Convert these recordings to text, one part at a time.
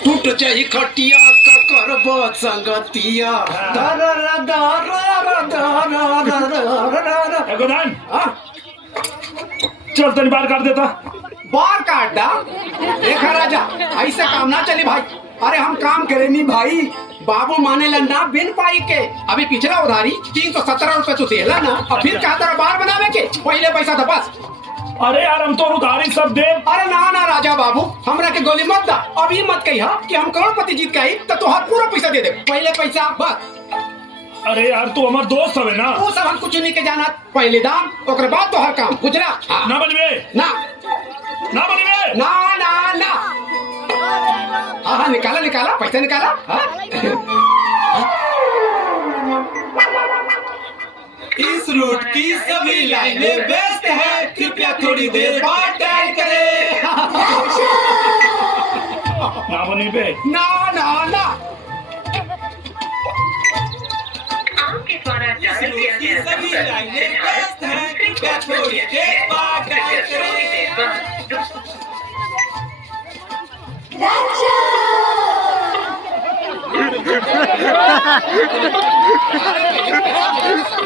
टूट जाई खटिया का करब संगतिया गोदान चल तनी बार काट देता। बार काट दा। देखा राजा, ऐसे काम ना चली भाई। अरे हम काम करे नहीं भाई, बाबू माने ना बिन पाई के। अभी पिछला उधारी 317 रुपए तो देला ना, अब फिर कहा तरह बार बनावे के पहले पैसा था बस। अरे यार हम तो उधारी सब दे। अरे ना ना राजा बाबू, हमरा के गोली मत दा। अभी मत कही कि हम करोड़पति जीत के आई तो तुहार पूरा पैसा दे दे। पहले पैसा बस। अरे यार तू हमार दोस्त हवे ना। वो सब हम कुछ नहीं के जाना। पहले दाम ओकर बाद तो हर काम गुजरा। ना बनवे ना ना बनवे ना ना ना। हाँ निकाला निकाला, पैसा निकाला। इस रूट की सभी लाइनें व्यस्त है, कृपया थोड़ी देर बाद डायल करें। ना बनवे ना ना ना। आपके द्वारा डायल किया गया सभी नंबर लाइनें व्यस्त है, कृपया थोड़ी देर बाद डायल करें।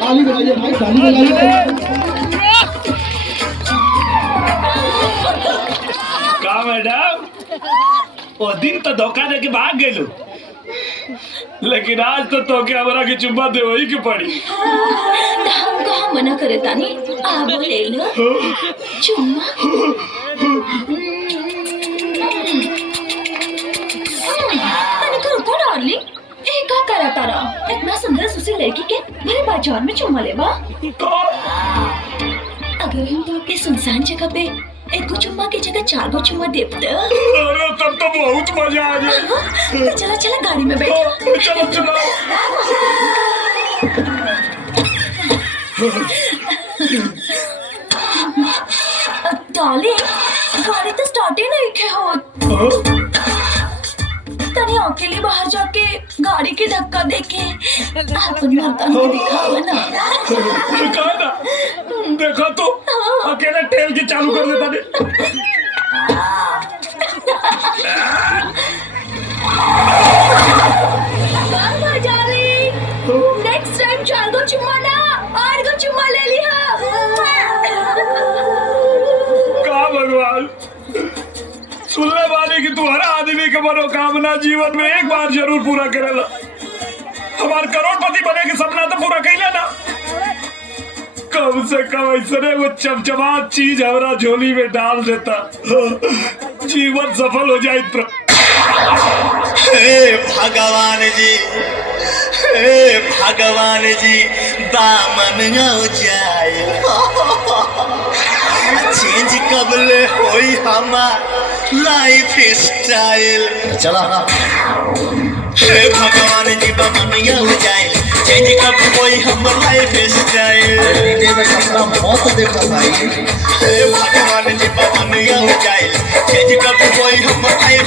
ताली बजाइए भाई, ताली बजाइए। का मैडम वो दिन तो धोखा दे के भाग गए, लेकिन आज तो तोके हमरा के चुम्मा दे वही के पड़ी। हम कहाँ मना करे तानी, आप ले लो चुम्मा। तने को रुको डार्लिंग, ए का करा तारा? इतना सुंदर सुसी लड़की के मेरे बाजार में चुम्मा लेबा? अगर हम तो अपने सुनसान जगह पे एक गो चुम्मा की जगह 4 गो चुम्मा देब तो? अरे तब तो बहुत मजा आ जाए। तो चला चला गाड़ी में बैठो। चलो चलो। डार्लिंग गाड़ी तो स्टार्ट ही नहीं के हो। तने अकेले बाहर जाके गाड़ी के धक्का देके अपन मर्दान को दिखावा ना। कहा ना देखो तो अकेले ठेल के चालू कर देता ने। बाबा डार्लिंग नेक्स्ट टाइम 4 गो चुम्मा ना 8 गो चुम्मा ले लिया। का भगवान सुनने वाले की तू हर आदमी के मनोकामना जीवन में एक बार जरूर पूरा करेला। हमार करोड़पति बने के सपना तो पूरा कैला ना। कम से कम ऐसे वो चमचमात चीज हमारा झोली में डाल देता, जीवन सफल हो जाए। हे भगवान जी, हे भगवान जी, दामन हो जाए चेंज कबले होई हमार लाइफ स्टाइल। चला हे भगवान जी, दामन हो जाए चेंज कब होई हमार लाइफ स्टाइल। मौत देखा भाई। हे भगवान जी, दामन हो जाए चेंज कब होई हमार लाइफ